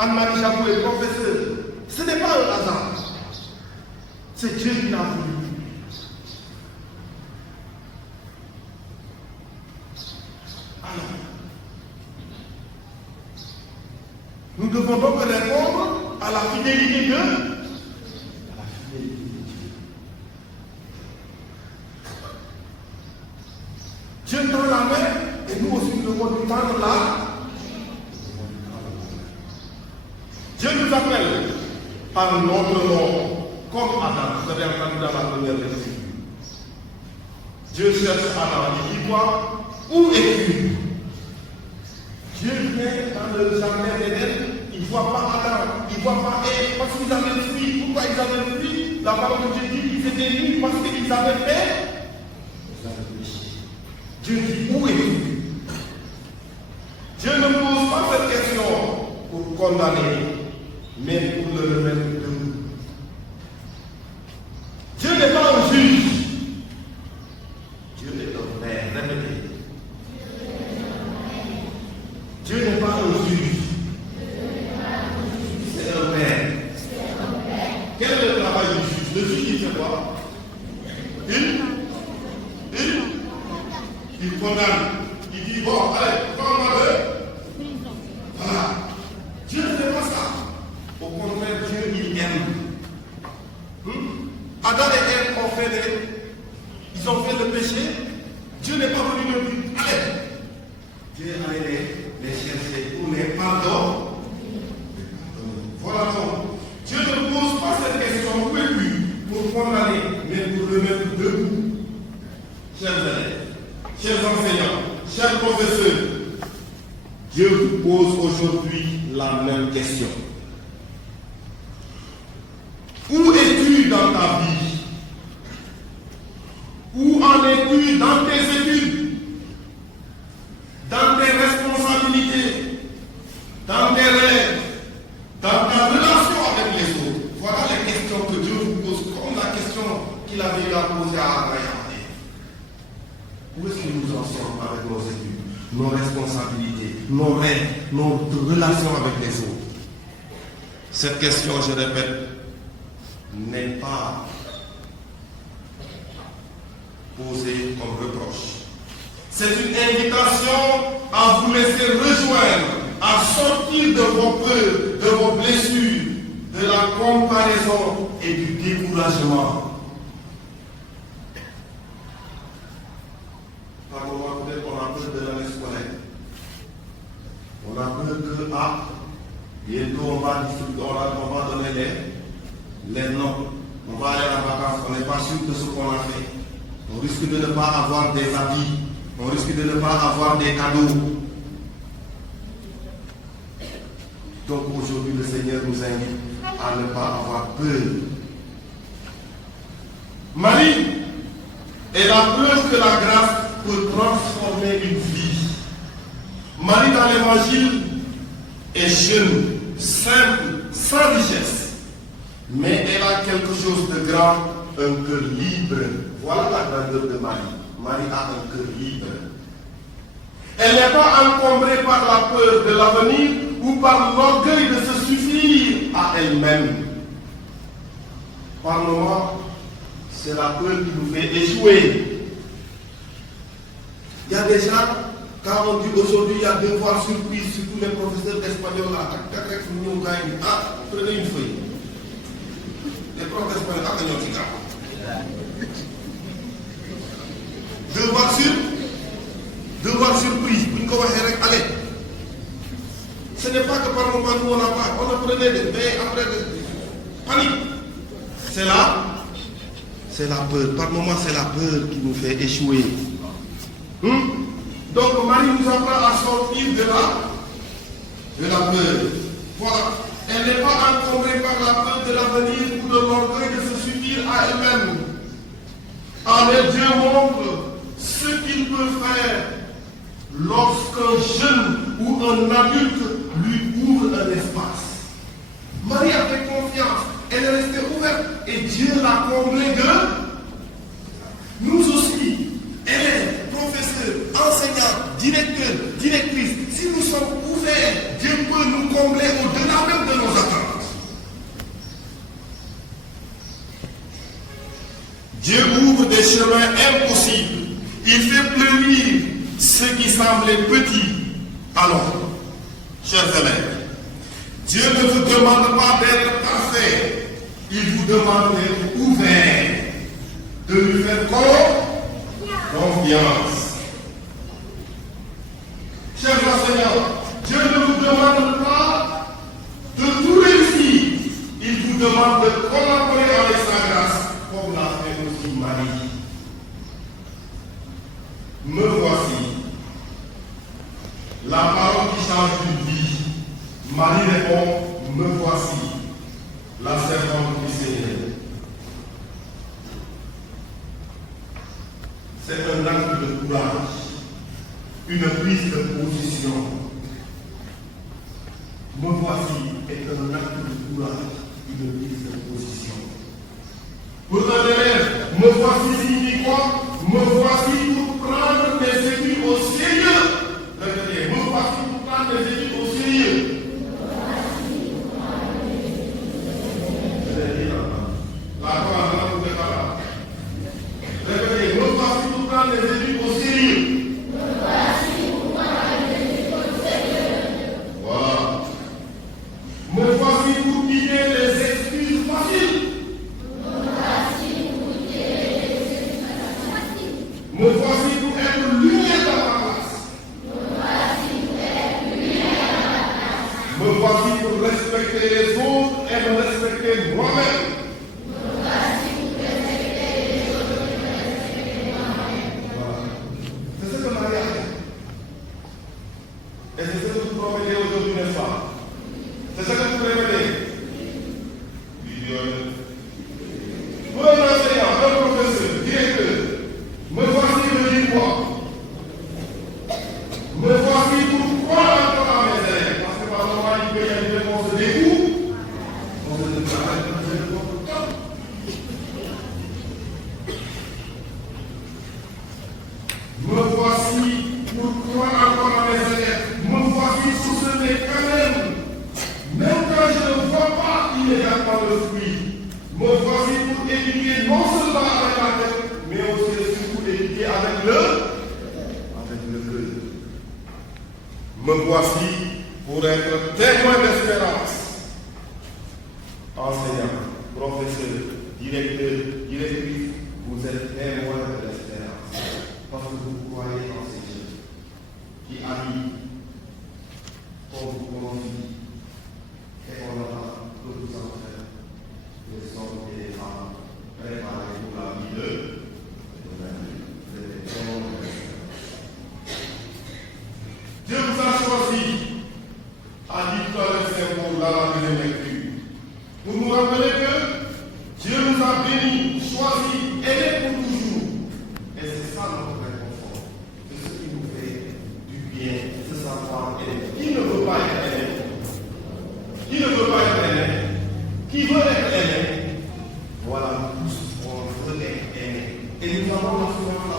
Anne-Marie Jabou est professeur. Ce n'est pas un hasard. C'est Dieu qui l'a voulu. Alors, nous devons donc répondre à la fidélité de Dieu tend la main et nous aussi nous devons lui tendre là. Dieu nous appelle par notre nom, comme Adam. Vous avez entendu dans la première lecture. Dieu cherche Adam. Il dit quoi? Où es-tu? Dieu vient dans le jardin d'Éden. Il ne voit pas Adam. Il ne voit pas Ève parce qu'ils avaient fui. Pourquoi ils avaient fui? La parole de Dieu dit qu'ils étaient nus parce qu'ils avaient fait. Dieu dit, où es-tu? Dieu ne pose pas cette question pour condamner, mais pour le remettre debout. Dieu n'est pas un juge. Dieu est un père. Répétez. Dieu n'est pas un juge. C'est un père. Quel est le travail du juge? Le juge, il fait quoi? Il condamne. Il dit, bon, allez, prends-moi-le. Voilà. Dieu ne fait pas ça. Au contraire, Dieu, il aime. Adam et Ève ont fait ils ont fait le péché. Dieu n'est pas venu leur dire, allez. Dieu a allé les chercher pour les pardons. Voilà donc. Dieu ne pose pas cette question, où es-tu, pour condamner, mais pour le mettre debout. Chers élèves, chers enseignants, chers professeurs, Dieu vous pose aujourd'hui la même question. Où es-tu dans ta vie? Où en es-tu dans tes études? Dans tes responsabilités? Dans tes rêves? Dans ta relation avec les autres? Voilà les questions que Dieu vous pose, comme la question qu'il avait eu à poser à Abraham. Où est-ce que nous en sommes avec nos études, nos responsabilités, nos rêves, nos relations avec les autres? Cette question, je répète, n'est pas posée comme reproche. C'est une invitation à vous laisser rejoindre, à sortir de vos peurs, de vos blessures, de la comparaison et du découragement. Par moment, peut-être on a peur de l'année scolaire. On a peur que, bientôt on va donner les noms. On va aller en vacances, on n'est pas sûr de ce qu'on a fait. On risque de ne pas avoir des habits. On risque de ne pas avoir des cadeaux. Donc aujourd'hui, le Seigneur nous invite à ne pas avoir peur. Marie est la preuve que la grâce peut transformer une vie. Marie dans l'évangile est jeune, simple, sans richesse. Mais elle a quelque chose de grand, un cœur libre. Voilà la grandeur de Marie. Marie a un cœur libre. Elle n'est pas encombrée par la peur de l'avenir ou par l'orgueil de se suffire à elle-même. Par moments, c'est la peur qui nous fait échouer. Il y a des gens, quand on dit aujourd'hui il y a devoir surprise, surtout les professeurs d'espagnol là, prenez une feuille. Les profs d'espagnol, devoir surprise, allez. Ce n'est pas que par moment nous on n'a pas, on apprenait des mais après panique. C'est là, c'est la peur. Par moment c'est la peur qui nous fait échouer. Donc Marie nous apprend à sortir de la peur. Voilà. Elle n'est pas encombrée par la peur de l'avenir ou de l'orgueil de se suffire à elle-même. En elle, Dieu montre ce qu'il peut faire lorsqu'un jeune ou un adulte lui ouvre un espace. Marie a fait confiance. Elle est restée ouverte et Dieu l'a comblée de nous aussi. Élèves, professeurs, enseignants, directeurs, directrices, si nous sommes ouverts, Dieu peut nous combler au-delà de Dieu ouvre des chemins impossibles. Il fait fleurir ce qui semblait petit. Alors, chers élèves, Dieu ne vous demande pas d'être parfait. Il vous demande d'être ouvert, de lui faire confiance. Chers enseignants, Dieu ne vous demande pas de tout réussir. Il vous demande de collaborer avec sa grâce, comme l'a fait aussi Marie. Me voici. La parole qui change une vie. Marie répond, me voici, la servante du Seigneur. C'est un acte de courage, une prise de position. Me voici est un acte de courage, une prise de position. Pour un élève, me voici signifie quoi? Me voici pour prendre des études au sérieux. Me voici pour prendre des études au sérieux. La croix, vous êtes là. Répétez, me voici pour prendre des études au sérieux. Voilà. Me voici pour quitter les excuses faciles. Me voici pour être lumière dans ma place. Me voici pour respecter les autres et me respecter moi-même. C'est ce que Marie a fait. Et c'est ce que vous promettez aujourd'hui, n'est-ce pas? C'est ce que vous promettez. Pour un enseignant, un professeur, directeur, me voici de dire quoi? Me voici pour croire encore à mes élèves. Parce que par moment, il peut y arriver qu'on se découvre. On se découvre. Me voici pour croire encore à mes élèves. Me voici sous ce nez quand même. Même quand je ne vois pas immédiatement le fruit. Me voici pour éduquer non seulement avec la tête, mais aussi et surtout éduquer avec le cœur. Me voici pour être témoin d'espérance. Enseignant, professeur, directeur, directrice, vous êtes témoin de l'espérance. Parce que vous croyez en ces Dieu qui habite, qu'on vous confie, et on aura que vous en faire, les hommes et les femmes préparés pour la vie de Dieu vous a choisi, a dit toi le Seigneur dans la deuxième lecture, pour nous rappeler que Dieu nous a bénis, choisis, aimés pour toujours. Et c'est ça notre réconfort. C'est ce qui nous fait du bien, de savoir aimer. Qui ne veut pas être aimé? Qui ne veut pas être aimé? Qui veut être aimé? Voilà, nous tous, on veut être aimés. Et nous avons l'assurance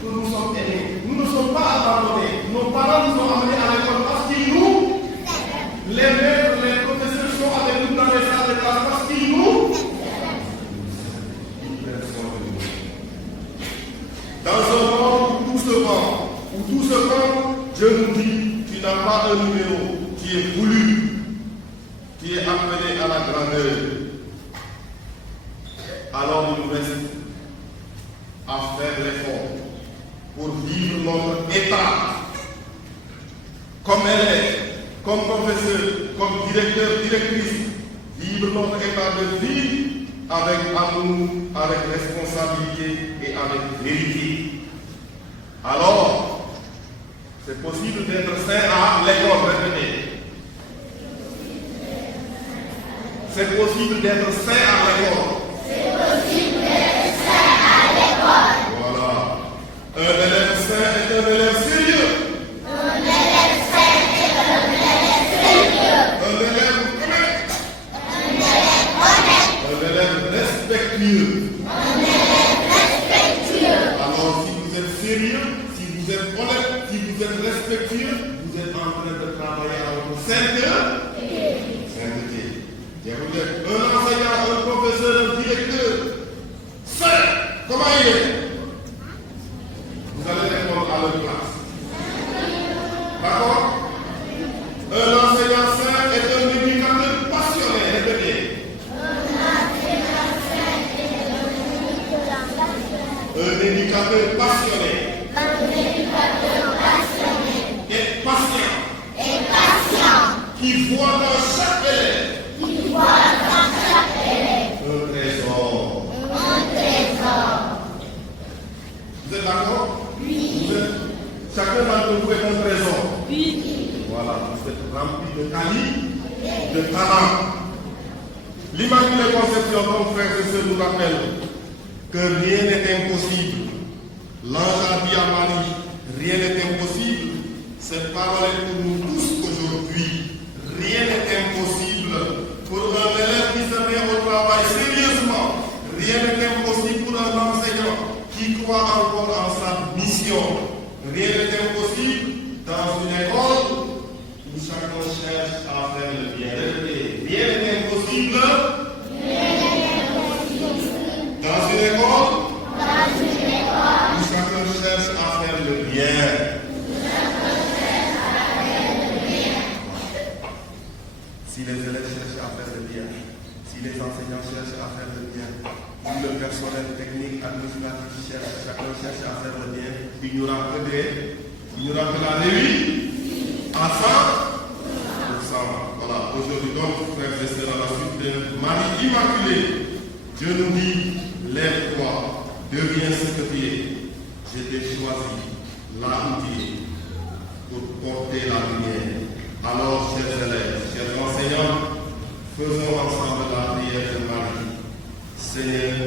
que nous sommes aimés. Nous ne sommes pas abandonnés. Nos parents nous ont amenés à l'école parce qu'ils nous, les maîtres, les professeurs sont avec nous dans les salles de classe parce qu'ils nous, dans un monde où tout se vend, Dieu nous dit, tu n'as pas un numéro, tu es voulu, tu es appelé à la grandeur. Alors il nous reste à faire l'effort pour vivre notre état comme élève, comme professeur, comme directeur, directrice, vivre notre état de vie avec amour, avec responsabilité et avec vérité. Alors, c'est possible d'être saint à l'école, répétez. C'est possible d'être saint à l'école. C'est possible d'être saint à l'école. Voilà. Un élève saint est un élève sérieux. Un élève saint est un élève sérieux. Un élève honnête. Un élève honnête. Un élève respectueux. Un élève respectueux. Alors, si vous êtes sérieux, si vous êtes honnête, si vous êtes respectueux, vous êtes en train de travailler à votre sainteté. Un enseignant, un éducateur passionné. Et patient. Qui voit dans chaque élève. Un trésor. Vous êtes d'accord? Oui. Chacun d'entre vous est un trésor. Oui. Voilà, vous êtes rempli de qualité, de talent. L'Immaculée Conception, comme frères et sœurs, nous rappelle que rien n'est impossible. L'ange a dit à Marie, rien n'est impossible. Cette parole est pour nous tous aujourd'hui. Rien n'est impossible pour un élève qui se met au travail sérieusement. Rien n'est impossible pour un enseignant qui croit encore en sa mission. Rien n'est impossible dans une école où chacun cherche à faire le bien. Rien n'est impossible dans une école où chacun cherche à faire le bien. Si les élèves cherchent à faire le bien, si les enseignants cherchent à faire le bien, si le personnel technique, administratif cherche, chacun cherche à faire le bien, il n'y aura que la réussite à 100%. Voilà, aujourd'hui donc, frères et sœurs, à la suite de Marie Immaculée, Dieu nous dit, lève-toi, deviens ce que tu es. Je t'ai choisi, là où tu es, pour porter la lumière. Alors, chers élèves, chers enseignants, faisons ensemble la prière de Marie. Seigneur,